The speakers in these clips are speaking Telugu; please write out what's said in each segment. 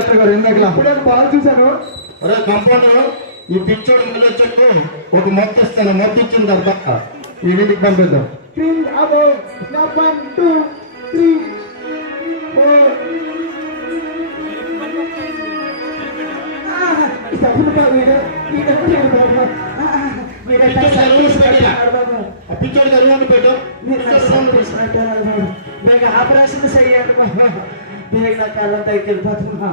మాస్టర్ గారు ఇందాక అప్పుడే బాగా చూశాను. అరే కంపౌండర్, ఈ పిచ్చోడు వచ్చాడు, ఒక మొత్తం ఇస్తాను. మొత్తం ఇచ్చిన తర్వాత ఈ ఇంటికి పంపిద్దాం. 3 above, 1 2 3 4 పిచ్చోడికి అరువు పెట్టు. మీకు ఆపరేషన్ చెయ్యండి బాబా. మీకు నా కాలం దగ్గరికి వెళ్ళిపోతున్నా.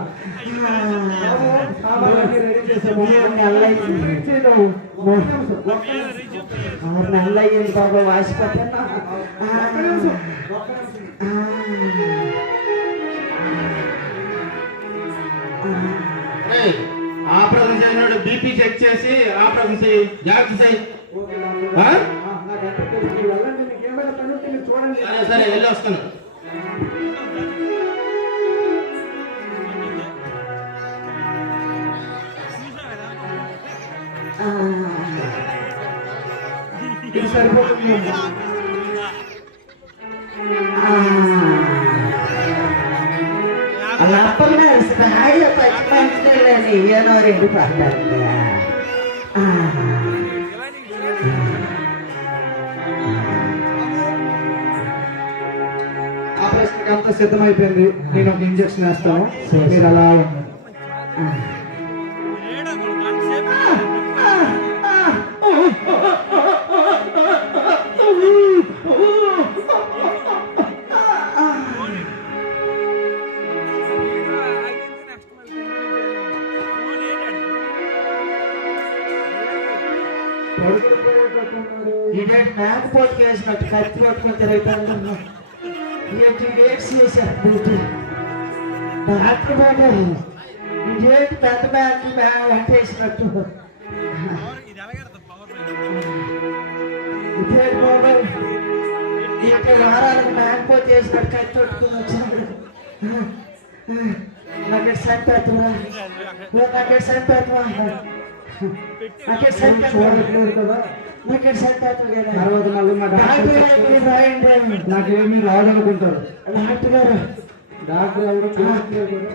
6 నెలలు అయ్యింది బాబా. వాసిపోతున్నా. ఆపరేషన్ చేసినాడు. బీపీ చెక్ చేసి ఆపరేషన్ చేయి. జాగ్రత్త చేయి. సరే సరే వెళ్ళి వస్తాను. ఇది సరిపోతుంది. అలా అప్పగా హాయిగా పచ్చిమంచులని ఏనో 2 పడ్డారు. ఆపరేషన్ అంతా సిద్ధమైపోయింది. నేను ఒక ఇంజక్షన్ వేస్తాను, మీరు అలా ఉండండి. ఇదేంటి మేకపోటు వేసినట్టు కత్తి పట్టుకొని తిరుగుతాను. డేట్స్ చేశారు డాక్టర్ బాబు. ఇదేంటి పెద్ద బ్యాగ్ వెంటేసినట్టు. ఇదేంటి బాబు, ఇక్కడ వారాలకు మేకపోటు వేసినట్టు కత్తి పట్టుకొని వచ్చాడు. నాకు సంపేతమా, నాకు సంపేతమా, నాకు చూడట్లేదు కదా. తర్వాత మళ్ళీ నాకేమీ రాదనుకుంటారు డాక్టర్ గారు. డాక్టర్ ఎవరు చూడట్లేదు కదా.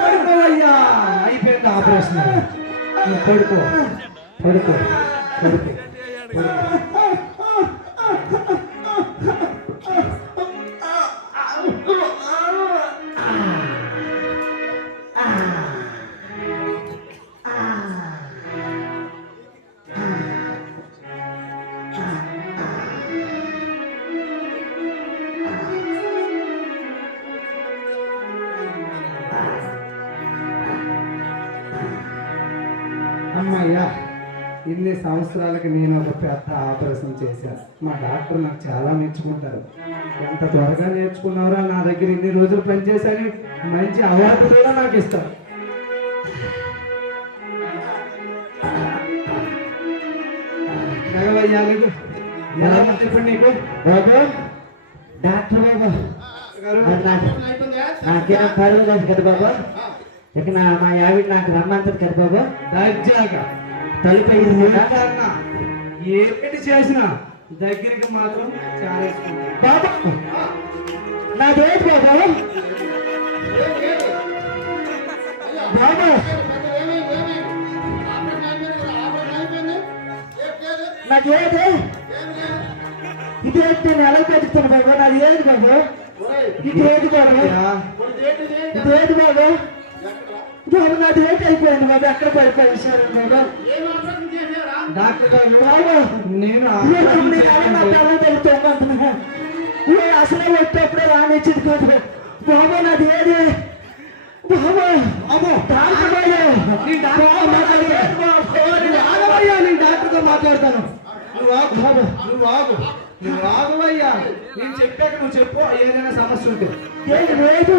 పడుకోవయ్యా, అయిపోయింది ఆపరేషన్. పడుకో పడుకో పడుకో. అమ్మయ్యా, ఇన్ని సంవత్సరాలకి నేను ఒక పెద్ద ఆపరేషన్ చేశాను. మా డాక్టర్ నాకు చాలా మెచ్చుకుంటారు. ఎంత త్వరగా నేర్చుకున్నారో, నా దగ్గర ఇన్ని రోజులు పనిచేశాను, మంచి అవార్డు కూడా నాకు ఇస్తారు. ఎలా చెప్పండి నీకు బాబు, డాక్టర్ బాబు నాకేమో పరువు కాదు కదా బాబు. ఇక మా ఆవిడ నాకు రమ్మంటది కదా బాబు. దర్జాగా తలుపు ఏమిటి చేసినా దగ్గరికి మాత్రం చాలా బాబు. నాదేంటి బాబు, బాబు నాకేది ఇదేంటి నేను ఎలా పెట్టుతాను బాబు. నాది ఏది బాబు, ఇదేంటి బాబు, ఇదేంటి బాబు. బాబు నాది ఏంటి అయిపోయింది బాబు. ఎక్కడ పడిపోయాను సార్ బాబు. డాక్టర్ గారు, బాబు నేను తెలుగుతున్నా అసలే వచ్చేప్పుడే రానిచ్చింది కాదు బాబు. నాది ఏది బాబు. నేను డాక్టర్తో మాట్లాడతాను. నువ్వు ఆగు బాబు, నువ్వు ఆగు, నువ్వు ఆగవయ్యా. నేను చెప్పాక నువ్వు చెప్పు, ఏదైనా సమస్య ఉంటే. ఏంటి లేదు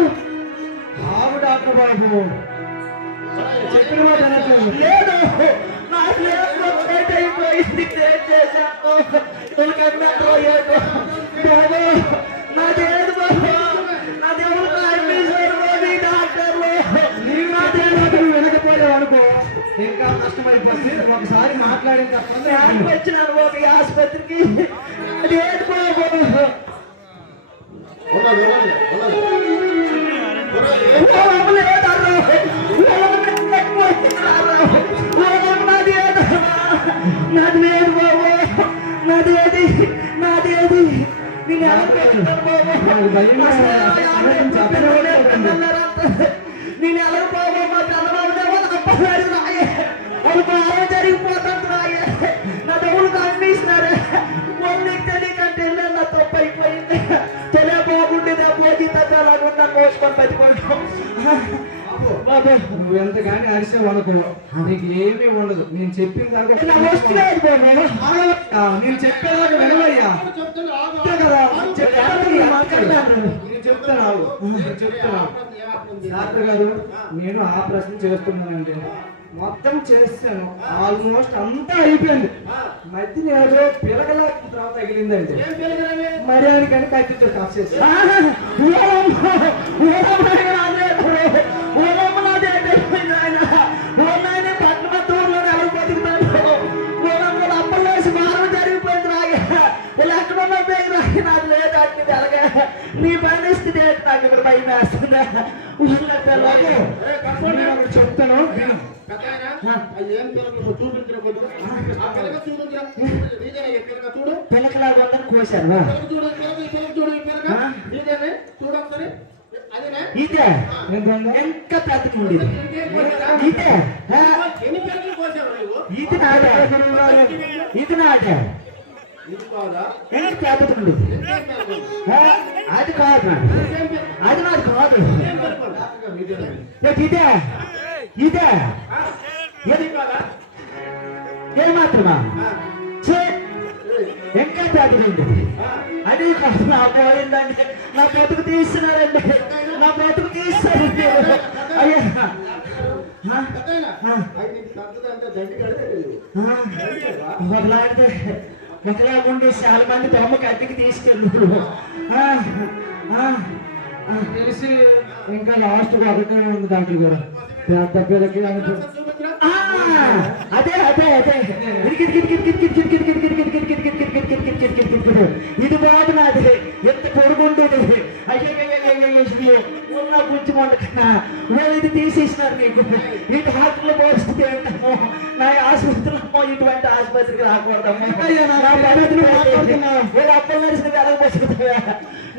ఆగు డాక్టర్ బాబు, చెప్పిన మాట అనట్లేదు. లేదు నాకు లేదు అయిపోయింది. బాబు నాదేది బాబు, నాది ఎవరు డాక్టర్లు. నువ్వు వెనకపోయావు అనుకో, ఇంకా కష్టమైపోతుంది. ఒకసారి మాట్లాడిన తర్వాత వచ్చినాను బాబు ఈ ఆసుపత్రికి. అది ఏంటి బాబు? ఉన్నది ఉన్నది ఉన్నది నాది లేదు బాబు, నాది ఏది, నాది ఏది? నేను ఎలా పెట్టుకుంటాను బాబు? నేను ఎలా బాబు? మా తెల్లవారు అప్పగారు రాయే, అది బాగా జరిగిపోతుంది రాయే. నా డబ్బులు కనిపిస్తున్నారే, నీకు తెలియకంటే వెళ్ళాను, నా తప్పు అయిపోయింది. తెలియ బాగుండేది పోటీ తగ్గాలనుకున్నా మోసుకొని బతికొంటాం బాబు. నువ్వు ఎంతగాని అరిసావు అనుకో, నీకు ఏమీ ఉండదు. నేను చెప్పిన దాకా నేను చెప్పేదాకా వినవయ్యా. నేను చెప్తాను ఆగు. నేను చెప్తాను. డాక్టర్ గారు, నేను ఆపరేషన్ చేస్తున్నానండి. మొత్తం చేస్తాను, ఆల్మోస్ట్ అంతా అయిపోయింది. మధ్య ఏదో పిలకల తర్వాత తగిలిందండి. మరి ఆయనకని కత్తితో కాప్ చేసి నీ పరిస్థితి ఏంటి? నాకు ఇక్కడ భయం వేస్తుందా? చెప్తాను. పిల్లకలాగా కోసాను. ఇదే ఇంకా పెద్దకి ఉండేది. ఇదే ఇది నాదే, ఇది నాదే. ఎంత పెద్దకి ఉండేది. అది కాదు, అది నాది కాదు. ఇదే ఇదే ఏమాత్రమా ఇంకా పెద్దది. అది కాదు, నా పోయిందండి. నా బతుకు తీస్తున్నారండి, నా బతుకు తీస్తారండి. అయ్యా ఒకలాంటి ఒకలాగుండి చాలా మంది తొమ్మకి అద్దెకి తీసుకెళ్ళు. తెలిసి ఇంకా లాస్ట్ ఒకటే ఉంది దాంట్లో కూడా పెద్ద పిల్లకి అదే అదే అదే ఇది బాధ నాది. ఎంత పొడుగుంటుంది. అయ్యో ఉన్న గుంచుమంటున్నా ఇది తీసేసినారు నీకు. ఇటు హాస్పిటల్ పరిస్థితి ఏంటమ్మో, నా ఆసుపత్రిలో ఇటువంటి ఆసుపత్రికి రాకూడదమ్మో. నా పరిస్థితి అప్పలు నడిచిన వెళ్ళకపోతుందా?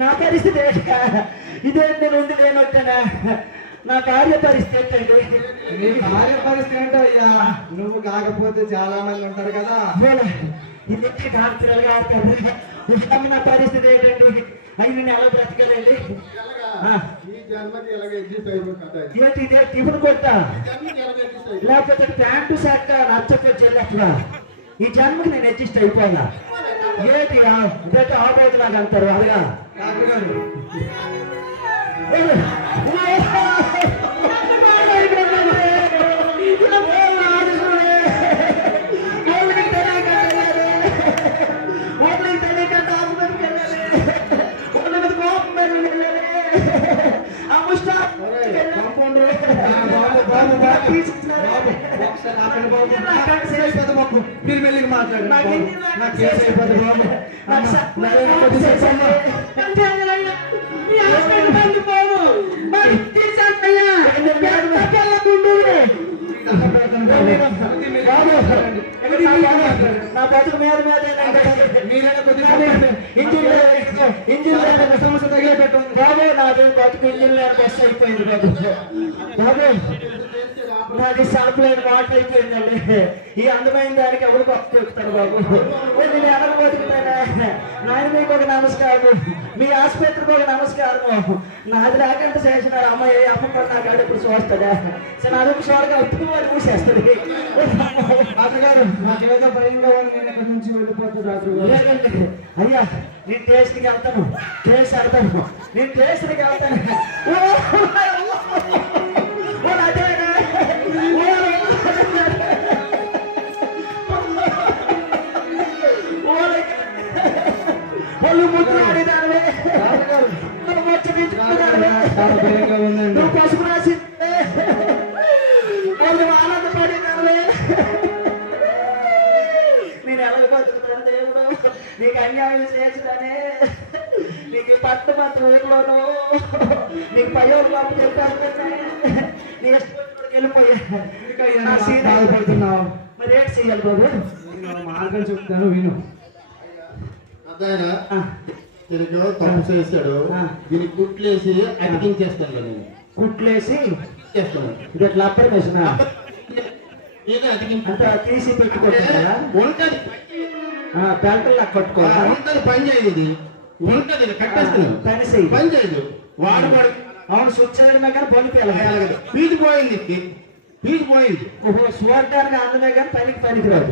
నా పరిస్థితి ఇదే. నేను ఉండి నేను వచ్చానా? నా భార్య పరిస్థితి ఏంటండి? నీ భార్య పరిస్థితి ఏంటో అయ్యా. నువ్వు కాకపోతే చాలా మంది ఉంటారు కదా. ఇది డాక్టర్గా ఆడతారు. నా పరిస్థితి ఏంటండి? అవి నేను ఎలా బ్రతకాలండి? ఏంటి ఇదే టిఫిన్ కొట్టా, లేకపోతే ప్యాంటు షర్ట్ నచ్చకొచ్చి వెళ్ళట్లా? ఈ జన్మకి నేను అడ్జస్ట్ అయిపోయినా. ఏంటి రేపు ఆపోతు నాకు అంటారు. అలాగా డాక్టర్ గారు, మీరు మెల్లిగా మాట్లాడండి. నాకు కేసు అయిపోతుంది బాబు. నా బతుకు మీద ఇంజిన్ సమస్య తగిలే పెట్టండి బాబు. నాది బతుకు ఇంజిన్ లేని బస్సు అయిపోయింది బాబు. బాబు నాది సల్ఫ్లైన్ వాటర్ అయిపోయిందండి. ఈ అందమైన దానికి ఎవరు పప్పు పెడతారు బాబు? నేను ఎలా బతుకుతానా? నాయన మీకు ఒక నమస్కారం, మీ ఆసుపత్రికి ఒక నమస్కారం. నాది రాకంటే చేసినారు. అమ్మాయి అమ్మ కూడా నాకు ఆడ ఇప్పుడు చూస్తుందా? సరే అదొక చోరగా ఉప్పు వాడు మూసేస్తుంది. డాక్టర్ గారు, నాకేదో భయంగా ఉంది. నేను ఇక్కడ నుంచి వెళ్ళిపోతా డాక్టర్ గారు. లేదండి అయ్యా, నేను టేస్ట్కి వెళ్తాను, టేస్ట్ వెళ్తాను, నేను టేస్ట్కి వెళ్తాను. నువ్వు పసుపు రాసి ఆనందపడి నేను ఎలా బతుకుతాను దేవుడు, నీకు అన్యాయం చేసినానే, నీకు పట్టు పట్టు ఊర్లోను నీకు పయోడు బాబు చెప్పాను, నీ వెళ్ళిపోయా. బాధపడుతున్నావు. మరి ఏంటి చెయ్యాలి బాబు? నేను మార్గం చెప్తాను విను. అదాయన తిరిగి తప్పు చేశాడు, దీనికి కుట్లేసి అతికించేస్తాను నేను. కుట్లేసి చేస్తాను ఇది ఎట్లా అప్పుడే వేసిన ఏదో అతికింపు అంత తీసి పెట్టుకుంటా ఉంటది, ప్యాంటులు నాకు కట్టుకోవాలి. ఉంటది పని చేయదు, ఇది ఉంటది, ఇది కట్టేస్తున్నాను. పని చెయ్యి. పని చేయదు, వాడు వాడు అవును స్విచ్ అయినా కానీ పనికి ఫీజు పోయింది, ఫీజు పోయింది. ఓహో చూడటానికి అందమే కానీ పనికి పనికిరాదు.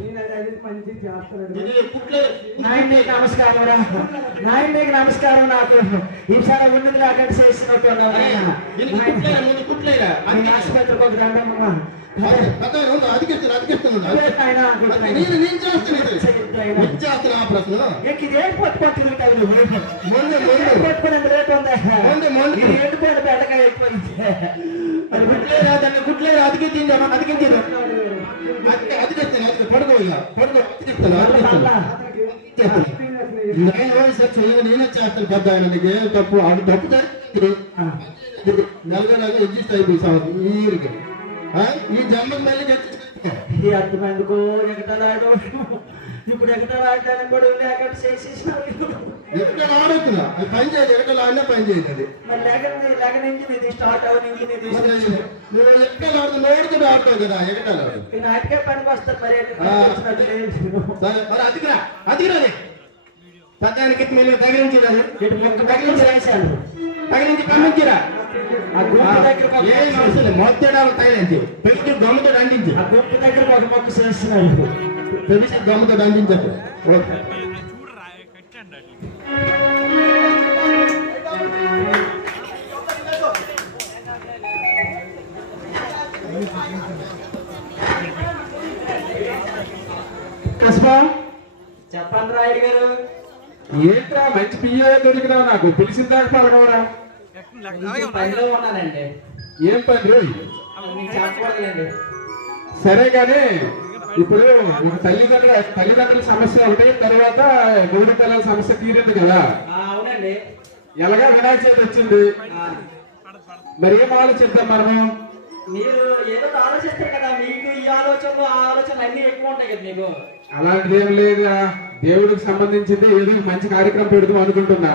నేను అది మంచి చేస్తాను. ఇది కుట్లే నాయనకి నమస్కారం రా, నాయనకి నమస్కారం. నాకు ఈసారి ఉన్నది నాకంటే చేసినట్టు ముందు కుట్లేరా ఆసుపత్రికి ఒక దండమ్మా. అతికిస్తున్నాడు. నేను చేస్తాను ఆ ప్రశ్న. ఇదేం పట్టుకొని తిరుగుతావు నువ్వు? పట్టుకుని రేపు ఉందా? ఎండిపోయిన బెండకాయ ఎక్కువైంది. కుట్లేరా దాన్ని కుట్లేరా అతికించింది, అతికించదు, అతికిస్తాను, పడుకో పడుకో, నేనే చేస్తాను. పెద్ద ఆయన నీకు ఏం తప్పు, అది తప్పు నెలగా ఎగ్జిస్ట్ అయిపోయి ఈరికి ఈ జమ్మకి మళ్ళీ ఈ అర్థమెందుకో ఎగటలాడు. ఇప్పుడు ఎగటలాడడానికి కూడా ఎక్కడ చేసేసినావు. ఎక్కడ ఆడొచ్చునా అది పని చేయదు, ఎక్కడ ఆడినా పని చేయదు. అది మరి లెగనించి ఇది స్టార్ట్ అవనికి నువ్వు ఎక్కడ ఆడుతూ నోడుతూ ఆడతావు కదా, ఎక్కడ ఈ నాటికే పనికి వస్తారు. మరి సరే మరి అతికిరా, అతికిరాది పద్దానికి మీరు తగిలించిరాదు, తగిలించి రాశాను, తగిలించి పంపించిరా. ఆ గుంపు దగ్గర ఏం అవసరం లేదు, మొత్తం తగిలించి పెట్టి గమ్ముతో దండించు. ఆ గుంపు దగ్గర ఒక మొక్క చేస్తున్నాడు, తెలిసి గమ్ముతో దండించదు. ఓకే కస్బా చెప్పండి రాయుడు గారు. ఏంట్రా మంచి పియ్య దొరికినావు, నాకు పిలిచిన దాకా పడగవరా. పనిలో ఉన్నానండి. ఏం పని రోజు? మీకు చెప్పకూడదండి. సరే కానీ ఇప్పుడు ఒక తల్లిదండ్రుల సమస్య ఒకటి, తర్వాత మూడు పిల్లల సమస్య తీరింది కదా. అవునండి. ఎలాగా వినాయక చవితి వచ్చింది, మరి ఏం ఆలోచిద్దాం మనము? మీరు ఏదో ఆలోచిస్తారు కదా, మీకు ఈ ఆలోచనలు ఆ ఆలోచనలు అన్ని ఎక్కువ ఉంటాయి కదా మీకు. అలాంటిది ఏం లేదా, దేవుడికి సంబంధించింది ఏదో మంచి కార్యక్రమం పెడదాం అనుకుంటున్నా.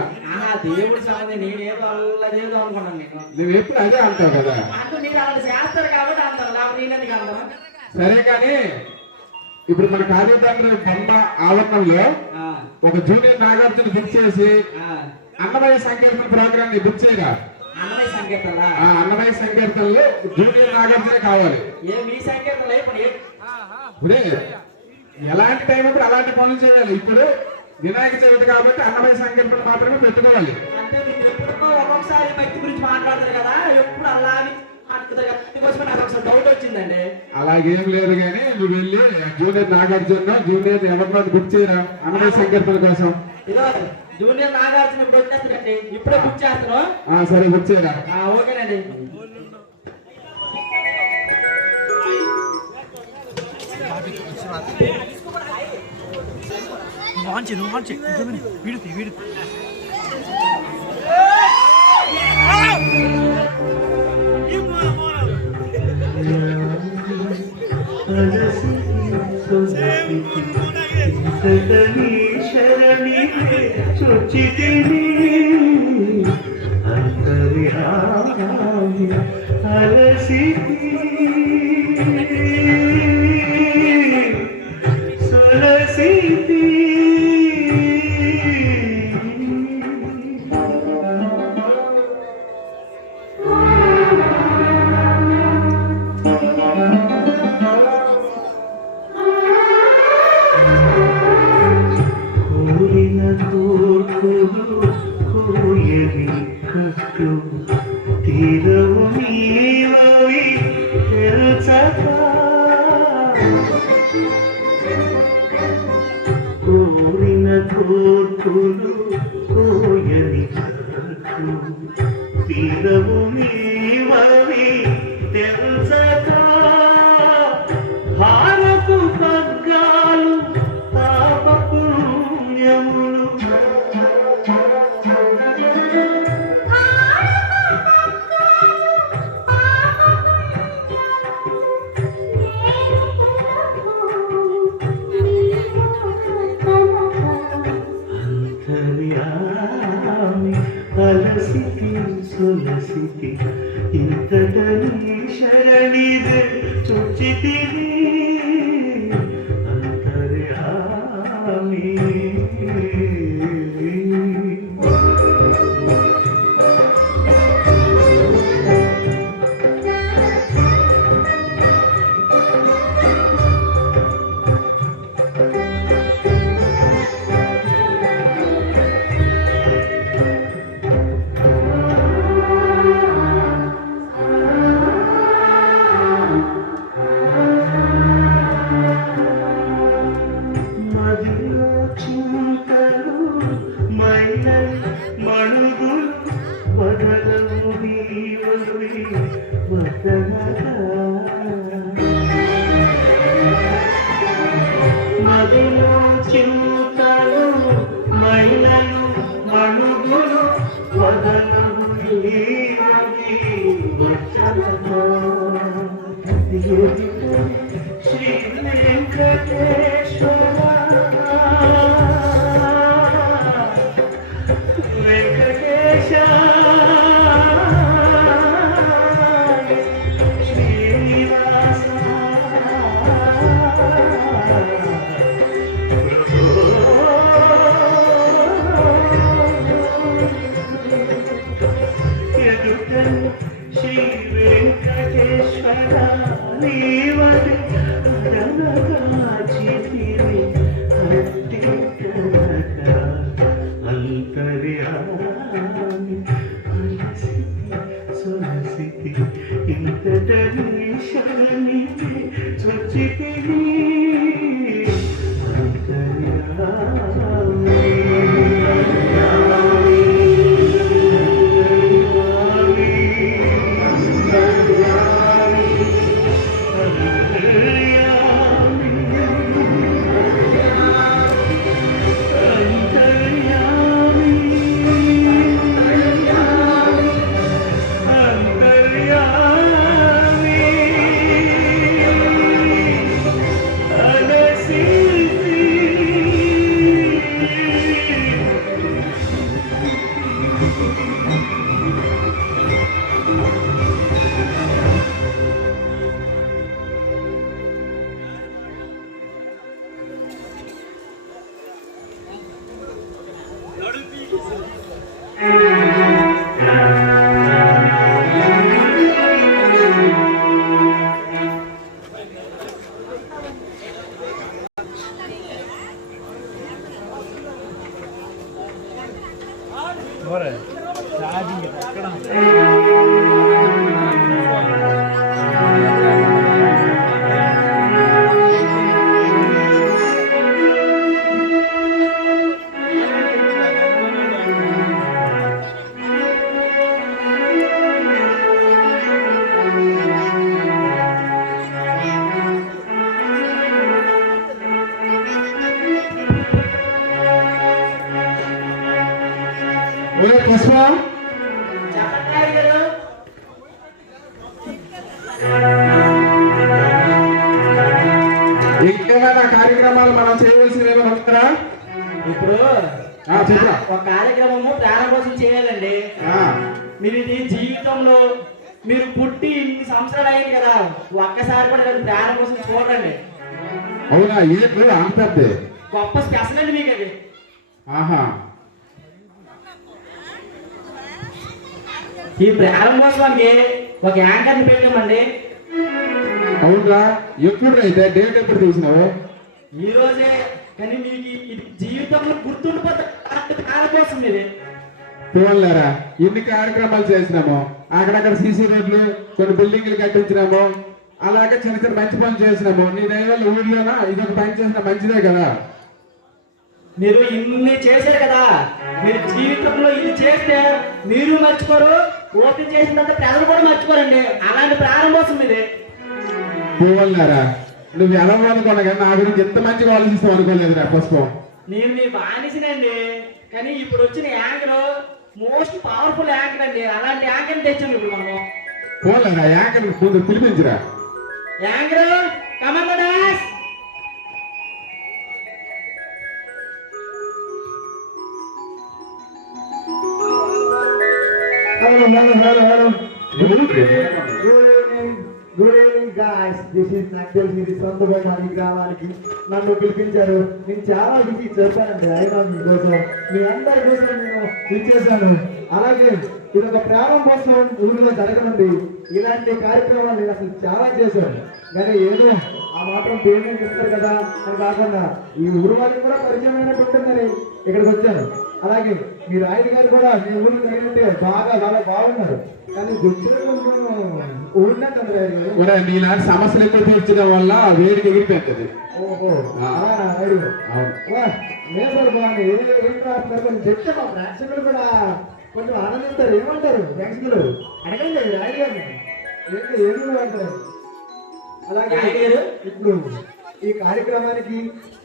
దేవుడికి సంబంధించి నేనేదో అల్లదేదో అనుకున్నాను మీకు. నువ్వు ఎప్పుడు అదే అంటావు కదా. అంటే మీరు అలా చేస్తారు కాబట్టి అంటారు, లేకపోతే నేనెందుకు అంటాను? సరే కానీ ఇప్పుడు మన కార్యక్రమం బొమ్మ ఆవరణంలో ఒక జూనియర్ నాగార్జున బుక్ చేసి అన్నమయ్య సంకీర్తన ప్రోగ్రామ్ ని బుక్ చేయరా. అన్నమయ్య సంకీర్తన, అన్నమయ్య సంకీర్తనలో జూనియర్ నాగార్జునే కావాలి. మీ సంకీర్తన ఇప్పుడే ఎలాంటి టైం అప్పుడు అలాంటి పనులు చేయాలి. ఇప్పుడు వినాయక చవితి కాబట్టి అన్నమయ్య సంకీర్తన మాత్రమే పెట్టుకోవాలి. అంటే మీరు ఎప్పుడో ఒక్కొక్కసారి భక్తి గురించి మాట్లాడతారు కదా, ఎప్పుడు అలా నాకు ఒకసారి డౌట్ వచ్చిందండి. అలాగేం లేదు కానీ నువ్వు వెళ్ళి జూనియర్ నాగార్జున జూనియర్ ఎవరినో బుక్ చేయరా అన్నమయ్య సంకీర్తన కోసం. ఇదో జూనియర్ నాగార్జున ఇప్పుడు వచ్చేస్తానండి, ఇప్పుడే బుక్ చేస్తాను. సరే బుక్ చేయరా. ఓకేనండి. తీరవు నీవవి తెరచ నీదే చుచ్చితిని అంతర్యామి. నదిలో చింతలు మైలలు మణుగులు వదలవు నీవని వచ్చలతో శ్రీ వెంకటేశ్వర వెంకటేశ శ్రీనివాస శ్రీ వెంకటేశ్వర నీవని చితిని అట్టి కనక అంతర్యామి సురసితి ఇంతటని శరణితి చుచితిని ఇంకేమైనా కార్యక్రమాలు మనం చేయవలసినవి ఏమైనా ఉంటారా? ఇప్పుడు చెప్పరా. ఒక కార్యక్రమము ప్రాణం కోసం చేయాలండి. మీరు ఇది జీవితంలో మీరు పుట్టి ఇన్ని సంవత్సరాలు అయింది కదా, ఒక్కసారి కూడా ప్రాణం కోసం చూడండి. అవునా? ఏంటి అంత గొప్ప స్పెషల్ అండి మీకు అది. ఈ ప్రారంభోత్సవానికి ఒక యాంకర్ని పెట్టామండి. అవునా? ఎప్పుడు అయితే డేట్ ఎప్పుడు తీసినావు? ఈ రోజే. కానీ మీకు ఇది జీవితంలో గుర్తుండిపోతే ప్రారంభోత్సవం ఇది. పోలేరా, ఎన్ని కార్యక్రమాలు చేసినాము. అక్కడక్కడ సీసీ రోడ్లు, కొన్ని బిల్డింగ్లు కట్టించినాము, అలాగే చిన్న చిన్న మంచి పనులు చేసినాము. నీ దయవల్ల ఊర్లోనా ఇదొక పని చేసిన మంచిదే కదా. మీరు ఇన్ని చేశారు కదా, మీరు జీవితంలో ఇది చేస్తే మీరు మర్చిపోరు, ఓపెన్ చేసిన తర్వాత ప్రజలు కూడా మర్చిపోరండి. అలాంటి ప్రారంభోత్సవం ఇది. పోవాలరా, నువ్వు ఎలా అనుకున్నా కానీ నా గురించి ఎంత మంచిగా ఆలోచిస్తావు అనుకోలేదురా పుష్పం. నేను మీ బానిసినండి, కానీ ఇప్పుడు వచ్చిన యాంకర్ మోస్ట్ పవర్ఫుల్ యాంకర్ అండి. అలాంటి యాంకర్ తెచ్చాము ఇప్పుడు మనం. పోలేరా, యాంకర్ ముందు పిలిపించురా. Anchor commanders, hello hello hello hello. Good evening. Good guys this is నాకు తెలిసి ఇది సొంత బొమ్మ గ్రామానికి నన్ను పిలిపించారు. నేను చాలా బిజీ చెప్పానండి అయినా మీకోసం మీ అందరి కోసం నేను ఇచ్చేసాను. అలాగే ఇది ఒక ప్రారంభోత్సవం ఊరిలో జరగనుంది. ఇలాంటి కార్యక్రమాలు నేను అసలు చాలా చేశాను, కానీ ఏదో ఆ మాత్రం పేమెంట్ ఇస్తారు కదా అని కాకుండా ఈ ఊరు వాళ్ళకి కూడా పరిచయమైనట్టు ఉంటుందని ఇక్కడికి వచ్చాను. అలాగే మీ రాయుడు గారు కూడా మీ ఊరు జరిగితే బాగా చాలా బాగున్నారు, కానీ ఊరినట్టు కూడా నీలాంటి సమస్యలు ఎక్కువ తీర్చడం వల్ల వేడికి ఎగిరిపోతుంది. ఓహో రాయుడు లేదు సార్ బాగుంది. ఏం రాస్తున్నారు కొంచెం చెప్తే మా ప్రేక్షకులు కూడా కొంచెం ఆనందిస్తారు. ఏమంటారు ప్రేక్షకులు? అడగండి రాయుడు గారిని ఏమి అంటారు. అలాగే ఇప్పుడు ఈ కార్యక్రమానికి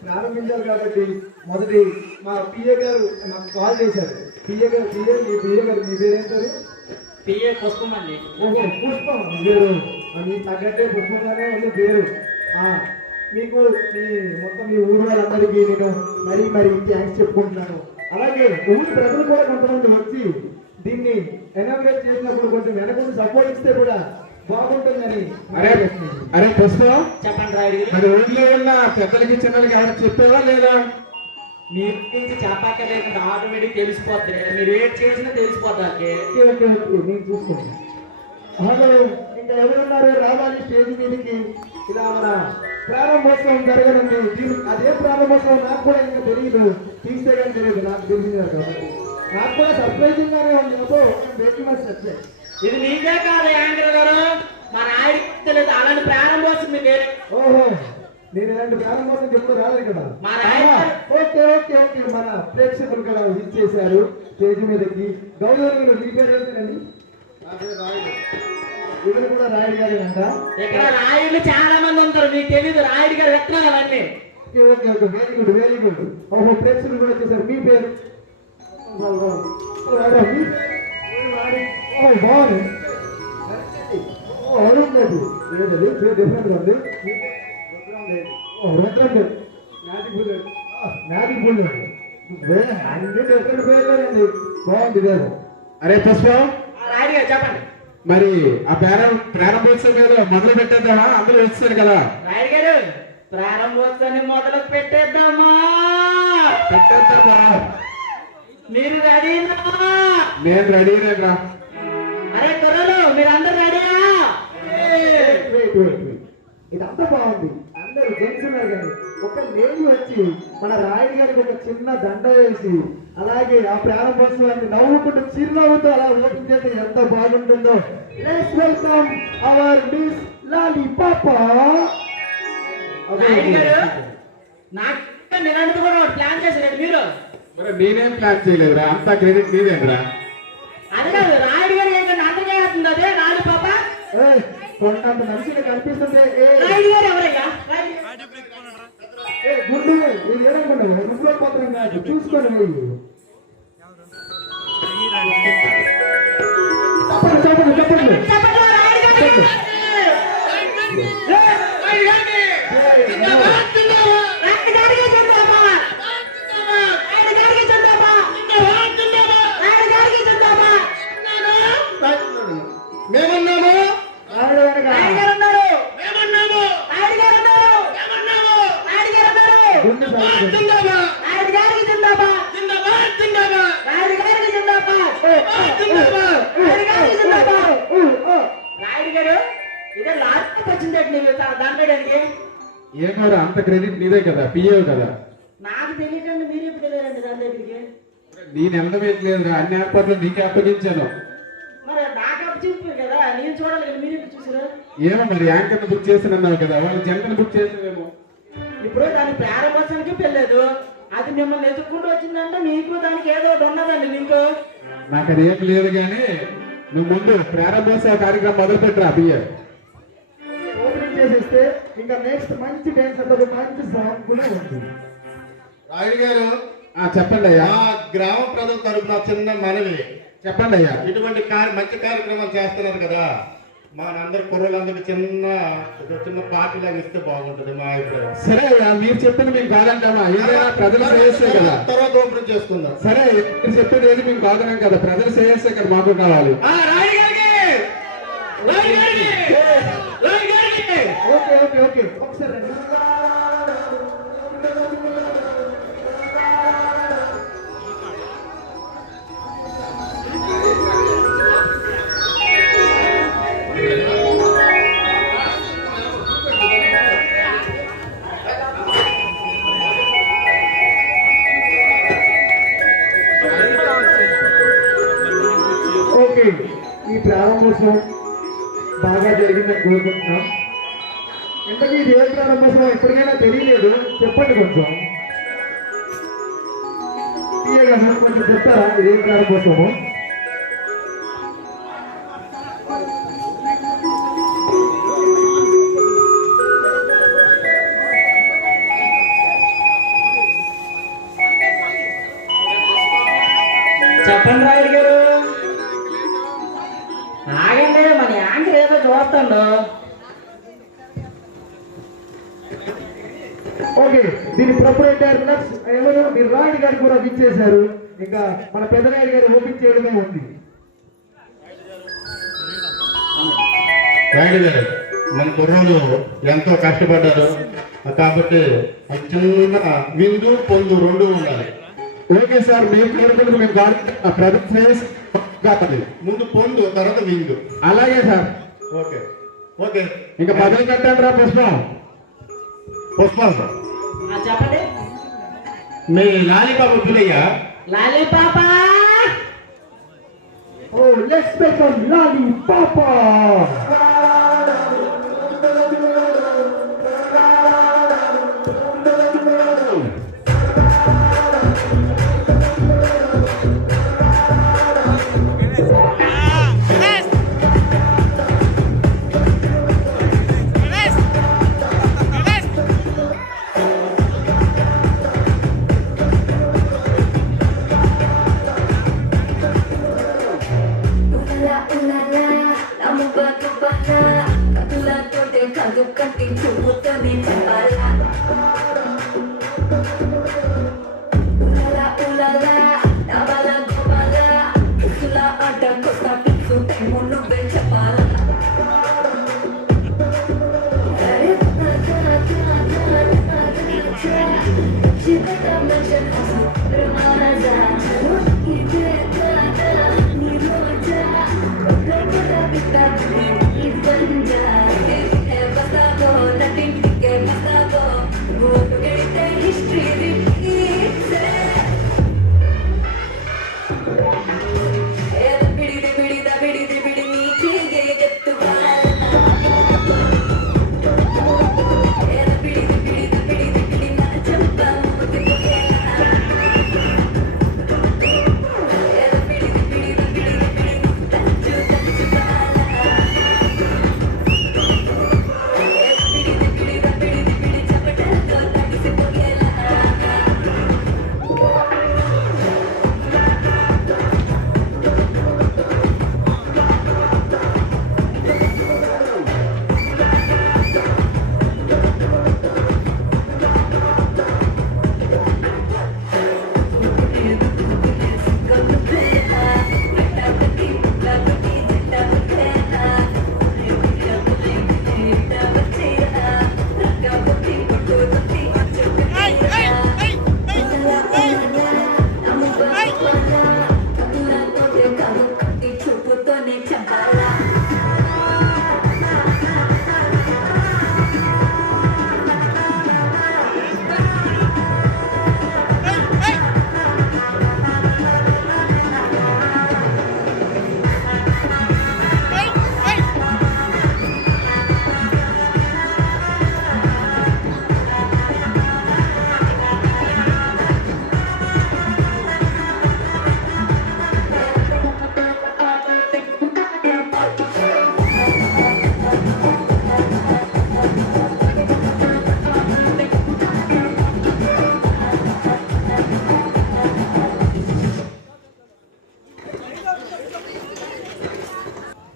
ప్రారంభించాలి కాబట్టి మొదటి మా పిఏ గారు మాకు కాల్ చేశారు. పిఏ గారు మీ పేరేం పేరు? పిఏ పుష్పం అండి. ఓహో పుష్పం పేరు మీ తగ్గట్టే పుష్పంగానే ఉంది పేరు. మీకు మొత్తం మీ ఊరు వాళ్ళందరికీ నేను మరీ థ్యాంక్స్ చెప్పుకుంటున్నాను. అలాగే ఊరి ప్రజలు కూడా కొంతమంది వచ్చి దీన్ని ఎనాగ్రేట్ చేసినప్పుడు కొంచెం వెనకుండా సపోర్ట్ ఇస్తే కూడా బాగుంటుందని. అరే పుష్పం చెప్పండి రాయుడు గారు. మరి ఊళ్ళో ఉన్న పెద్దలకి చిన్నలకి ఎవరికి చెప్పావా లేదా? మీ గురించి చెప్పక్కర్లేకుండా ఆటోమేటిక్ తెలిసిపోద్ది. మీరు ఏడ్ చేసినా తెలిసిపోతారు. నేను చూసుకోండి. హలో ఇంకా ఎవరున్నారు రావాలి స్టేజ్ మీదకి? ఇలా మన ప్రారంభోత్సవం జరగనుంది. అదే ప్రారంభోత్సవం నాకు కూడా ఇంకా తెలియదు, తీస్తే కానీ తెలియదు. నాకు తెలిసింది కాబట్టి నాకు కూడా సర్ప్రైజింగ్ గానే ఉంది. ఇది మీకే కాదు యాంకర్ గారు, మన ఆడికి తెలియదు. అలాంటి ప్రారంభోత్సవం మీకు ఓహో నేను ఇలాంటి ప్రారంభోత్సవం ఎప్పుడు రాలేదు కదా. ఓకే ఓకే ఓకే మన ప్రేక్షకులు కూడా ఇచ్చేశారు స్టేజ్ మీదకి. గౌరవనీయులు మీ పేరు ఏంటండి? ఇద్దరు కూడా రాయుడు గారు అంట. ఇక్కడ రాయుడు చాలా మంది ఉంటారు, మీకు తెలీదు. రాయుడు గారు ఎత్తున్నారు అవన్నీ. Okay okay very good. ఓహో ప్రేక్షకులు కూడా వచ్చేసారు. మీ పేరు? బాగుంది. అరుణ్ రెడ్డి ఏంటది పేరు డిఫరెంట్ గా ఉంది. మ్యాజిక్ బుల్ అన్ని డిఫరెంట్ పేర్లేనండి. బాగుంది పేరు. అరే పుష్పం రాయుడు గారు చెప్పండి. మరి ఆ ప్రారంభోత్సవం ఏదో మొదలు పెట్టేద్దామా? అందరూ వచ్చారు కదా. రాయుడు గారు ప్రారంభోత్సవాన్ని మొదలు పెట్టేద్దామా? మీరు రెడీనా? నేను రెడీనేగా. అరే కుర్రలు మీరందరూ రెడీయా? ఇదంతా బాగుంది. అందరూ జెంట్స్ ఉన్నారు కానీ ఒక లేడీ వచ్చి మన రాయుడు గారికి ఒక చిన్న దండ వేసి అలాగే ఆ ప్రారంభోత్సవాన్ని నవ్వుకుంటూ చిరునవ్వుతో అలా ఓపెన్ చేస్తే ఎంత బాగుంటుందో. Let's welcome our miss lollipop. Rayudu గారు నాకు నిరంతరం కూడా ప్లాన్ చేశారు మీరు. మరి నేనేం ప్లాన్ చేయలేదురా, అంతా క్రెడిట్ నీదేంద్రా. అదే కాదు రాయుడు గారు ఏంటంటే అంత చేస్తుంది. అదే రాయుడు పాప కొంత మనిషిని కనిపిస్తుంది. రాయుడు గారు ఎవరయ్యా? గుండు ఇది ఏమనుకుంటావు? నువ్వు పోతాం కాదు, చూసుకొని పోయి చెప్పండి చెప్పండి చెప్పండి. మేమన్నాము రాయుడు గారు ఇదే లాస్ట్ వచ్చిందండి దానిపేయడానికి. ఏమోరా అంత క్రెడిట్ నీదే కదా, పిఏ కదా. నాకు తెలియకండి మీరు ఎప్పుడు వెళ్ళారండి దాని దగ్గరికి? నేను వెళ్ళలేదురా, అన్ని ఏర్పాట్లు నీకే అప్పగించాను. మరి నాకు అప్పు చెప్పారు కదా, నేను చూడాలి కదా, మీరు ఎప్పుడు చూసారు? ఏమో మరి యాంకర్ బుక్ చేసినన్నావు కదా, వాళ్ళు జంటను బుక్ చేసారేమో. ఇప్పుడు దాని ప్రారంభోత్సవానికి పెళ్ళలేదు, అది మిమ్మల్ని ఎత్తుక్కుంటూ వచ్చిందంటే మీకు దానికి ఏదో ఒకటి ఉన్నదండి. మీకు నాకు అది ఏం లేదు కానీ నువ్వు ముందు ప్రారంభోత్సవ కార్యక్రమం మొదలు పెట్టరా పిఏ. ఓపెనింగ్ చేసేస్తే ఇంకా నెక్స్ట్ మంచి డాన్స్ అంటే మంచి సాంగ్ కూడా ఉంటుంది. రాయుడు గారు చెప్పండి అయ్యా. గ్రామ ప్రజల తరఫున చిన్న మనవి. చెప్పండి అయ్యా. ఇటువంటి మంచి కార్యక్రమాలు చేస్తున్నారు కదా, మనందరు కుర్రలందరికీ చిన్న పార్టీ లాగా ఇస్తే బాగుంటుంది మా అభిప్రాయం. సరే అయ్యా, మీరు చెప్పింది మేము కాదంటామా? ఏదైనా ప్రజల శ్రేయస్సే కదా. తర్వాత ఓపెన్ చేసుకుందాం. సరే మీరు చెప్పేది ఏది మేము కాదనం కదా, ప్రజల శ్రేయస్సే కదా మాకు కావాలి. రాయుడు గారికి ఇంతకీ ఇది ఏం ప్రారంభోత్సవం ఎప్పటికైనా తెలియలేదు, చెప్పండి కొంచెం తీయగా కొంచెం చెప్తారా ఇదేం ప్రారంభోత్సవము? చెప్పండి రాయుడు గారు. ఆగండి, మన యాంకర్ ఏదో చూస్తాడు. ఓకే, దీని ప్రొపరేటర్ ఎవరు మీరు రాయుడు గారు కూడా ఇచ్చేశారు. ఇంకా మన పెద్దరాయుడు గారు ఓపెన్ చేయడమే ఉంది. రాయుడు గారు, మన కుర్రోళ్ళు ఎంతో కష్టపడ్డారు కాబట్టి అది చిన్న విందు పొందు రెండు ఉండాలి. ఓకే సార్, మేము కోరుకుంటూ మేము ప్రొఫెస్ కావాలి. ముందు పొందు, తర్వాత విందు. అలాగే సార్. ఓకే ఓకే, ఇంకా మొదలు కట్టండి రా పుష్పం. పుష్పాలు చెప్పండి. మీ లాలిబాబు పిల్లయ్య లాలీ పాపా. ఓ లెట్స్ వెల్కమ్ లాలీ పాపా.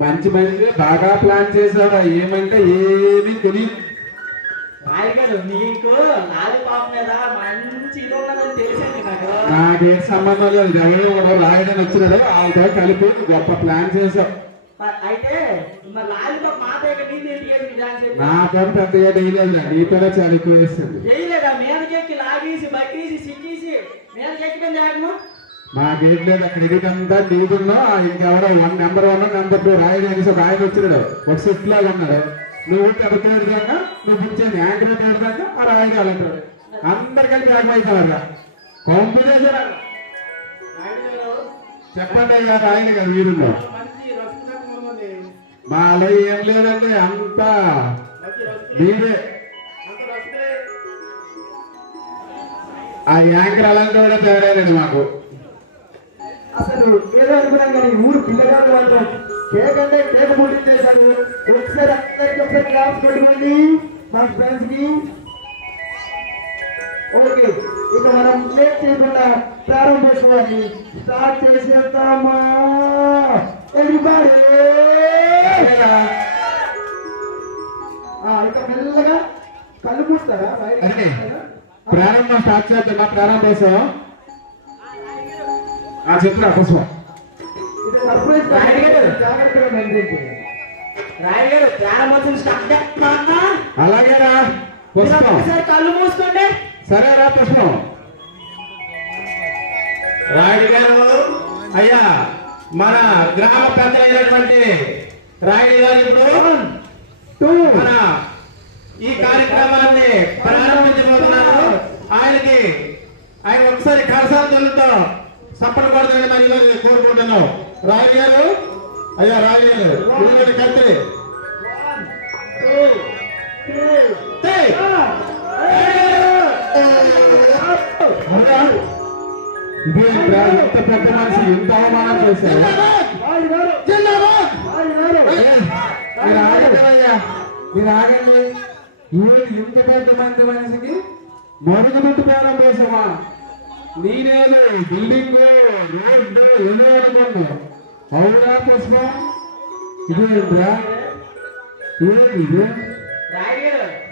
మంచి మంచి బాగా ప్లాన్ చేశాడు. ఏమంటే ఏమీ తెలియదు. రాయుడు గారు, మీకు లాలీ పాప మీద మంచి ఇది ఉన్నదని తెలిసింది నాకు. నాకేం సంబంధం లేదు. ఎవరో కూడా రాయడానికి వచ్చినాడు, వాళ్ళతో కలిపి గొప్ప ప్లాన్ చేశావు. అయితే మరి లాలీ పాప మా దగ్గర నీళ్ళు ఏంటి డాన్స్ నాతో పెద్దగా వేయలేదు, నీతోనే చాలా ఎక్కువ వేస్తుంది. చేయలేదా? మీదకెక్కి లాగేసి బగ్గేసి సిక్కేసి మీదకెక్కిపోయింది ఆగమా. మాకేం లేదు. అక్కడ ఇదికంతా నీతున్నా ఇంకెవడో నెంబర్ 1 నెంబర్ 2 రాయడానికి ఒక ఆయన వచ్చినాడు, ఒక సెట్ లాగా ఉన్నాడు. నువ్వు పెద్దదాకా నువ్వు పుచ్చేది యాంకర్ దాకా ఆ రాయగాలంటాడు. అందరికంటే ఏకమైపోయారు. కాంపిటీషన్ చెప్పండి అయ్యా రాయని కదా మీరు. మాలో ఏం లేదండి, అంతా మీరే ఆ యాంకర్ అలాంటి కూడా తయారైంది మాకు. అసలు ఏదో అనుకున్నాం కానీ ఊరు పిల్లగాళ్ళు వాళ్ళు కేక్ అంటే కేక్ పోటీ చేశారు. ఒకసారి అందరికి ఒకసారి క్లాస్ పెట్టుకోండి మా ఫ్రెండ్స్ కి. ఓకే, ఇక మనం లేట్ చేయకుండా ప్రారంభించుకోవాలి. స్టార్ట్ చేసేద్దామా ఎవ్రీబడీ. ఇక మెల్లగా కళ్ళు మూస్తారా? అదే ప్రారంభం స్టార్ట్ చేద్దాం. ప్రారంభోత్సవం చెప్తున్నా పుష్పం. ఇది సర్ప్రైజ్ జాగ్రత్తగా మెయింటైన్ చేయండి. రాయుడు గారు ప్రారంభోత్సవం స్టార్ట్ చేస్తున్నా. అలాగేరా పుష్పం. ఒకసారి కళ్ళు మూసుకోండి. సరేరా పుష్పం. రాయుడు గారు, అయ్యా మన గ్రామ పెద్దలైనటువంటి రాయుడు గారు ఇప్పుడు మన ఈ కార్యక్రమాన్ని ప్రారంభించబోతున్నారు. ఆయన ఒకసారి కరసాలతో సప్పన కొడతాడని మరి కోరుకుంటున్నాం. రాయుడు గారు, అయ్యా రాయుడు గారు కత్తి ఇంత పెద్ద మనిషి ఇంత అవమానం చేశారు. మీరు ఆగండి. ఇంత పెద్ద మంది మనిషికి మరుగుదొడ్డు ప్రారంభోత్సవమా? నేనేదో బిల్డింగ్ రోడ్డు ఎన్నో అనుకోండి. అవునా పుష్పం? ఇదేంట్రా? ఏంటి ఇది?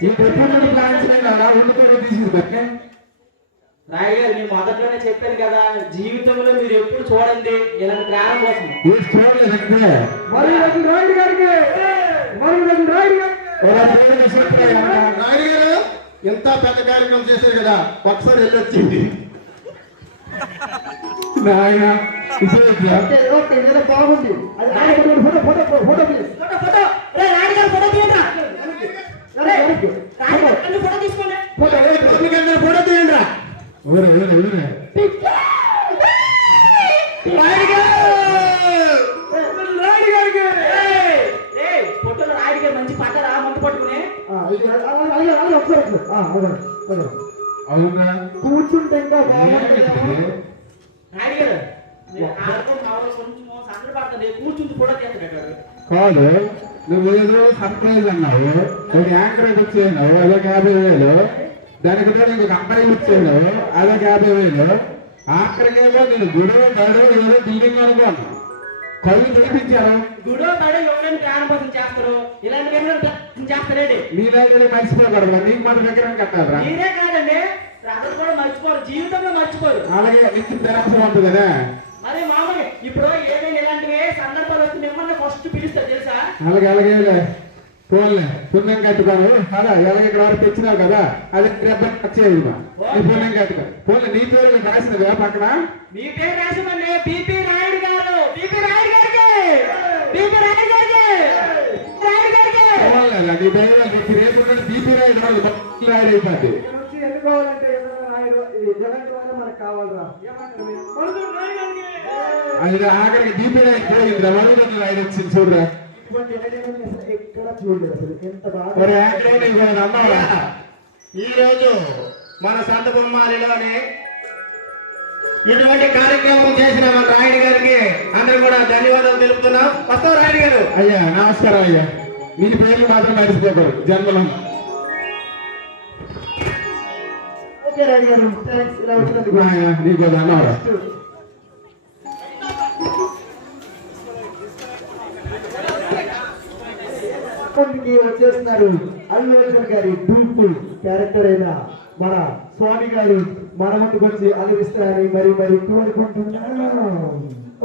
ఈ పెట్టుబడి ప్లాన్స్ కదా ఉండుకోవడం తీసింది బట్టే. రాయుడు గారు, నేను మొదట్లోనే చెప్పాను కదా, జీవితంలో మీరు ఎప్పుడు చూడండి ఇలాంటి ప్రారంభోత్సవం. రాయుడు గారికి ఎంత పెద్ద కార్యక్రమం చేశారు కదా, ఒకసారి వెళ్ళొచ్చింది. బాగుంది. Photo photo photo please. Photo photo Rayudu గారు ఫోటో తీయండి. ఫోటో తీసుకోండి. ఫోటో తీయండి రా. ఫోటోలో రాయుడు గారు మంచి పడ్డారా మంట పట్టుకుని? అవునా? కూర్చుంటే ఇంకా రాయుడు గారు సందడి పడుతుంది, కూర్చుంటూ ఫోటో తీస్తాడు. కాదు, నువ్వు ఏదో సర్ప్రైజ్ అన్నావు, ఒక యాంకర్ వచ్చేయను అదొక 50,000, దానికి కూడా ఇంకొక కంపెనీ ఇచ్చాడు అదొక 50,000, ఆఖరికేమో నేను గుడో బడో ఏదో బిల్డింగ్ అనుకోను కళ్ళు తెప్పించారు. గుడో బడో ఎవరైనా ప్రారంభోత్సవం చేస్తారు, ఇలాంటి చేస్తారేంటి? నీ దగ్గర మర్చిపోకూడదు, నీకు మన దగ్గర కట్టాలరా. మీరే కాదండి, ప్రజలు కూడా మర్చిపోరు, జీవితంలో మర్చిపోరు. అలాగే నిత్యం తెరపసం ఉంటుంది కదా. మరి మామూలు ఇప్పుడు ఏదైనా ఇలాంటివి సందర్భాలు వచ్చి మిమ్మల్ని ఫస్ట్ పిలుస్తా తెలుసా? అలాగే పోన్లే, పుణ్యం కట్టుకోను కదా, ఎలాగ ఇక్కడ వరకు తెచ్చినావు కదా, అది వచ్చేది పుణ్యం కట్టుకో. పోన్లే, నీ పేరు రాసినదా పక్కన? మీ పేరు రాసిమండి, బీపీ రాయుడు గారు. బీపీ రాయుడు గారికి, బీపీ రాయుడు గారికి, రాయుడు గారికి. నీ పేరు రేపు బీపీ రాయుడు రాయుడు అయిపోద్ది. ఎన్నుకోవాలంటే జగన్ ద్వారా మనకు కావాలరా. అది ఆఖరికి బీపీ రాయుడు పోయింది, మరుగుదొడ్డి రాయుడు వచ్చింది చూడరా. ఎక్కడ చూడలేదు అసలు, ఎంత బాగా. ఈ రోజు మన సంత బొమ్మాలిలోనే ఇటువంటి కార్యక్రమం చేసిన మన రాయుడు గారికి అందరూ కూడా ధన్యవాదాలు తెలుపుతున్నాం. వస్తాం రాయుడు గారు. అయ్యా నమస్కారం అయ్యా, మీ పేర్లు మాత్రం మర్చిపోకూడదు జన్మలో. ఓకే రాయుడు గారు, థాంక్స్ ఇలా వచ్చినందుకు. నీకు ధన్యవాదాలు. వచ్చేస్తున్నారు అల్లు అర్జున్ గారి డుంపుల్ క్యారెక్టర్ అయిన మన స్వామి గారు మన ముందుకు వచ్చి అలరిస్తారని మరి కోరుకుంటున్నాను.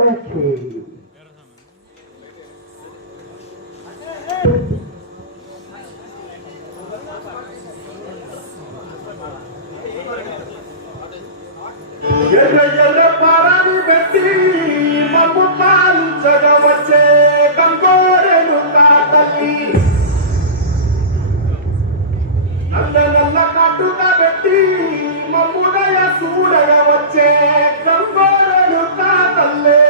ఓకే, వచ్చే కంకోరెను కాతల్లి నల్ల కట్టుక పెట్టి మమ్ముడయ చూడగ వచ్చే కంకోరెను కాతల్లే.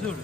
చూడు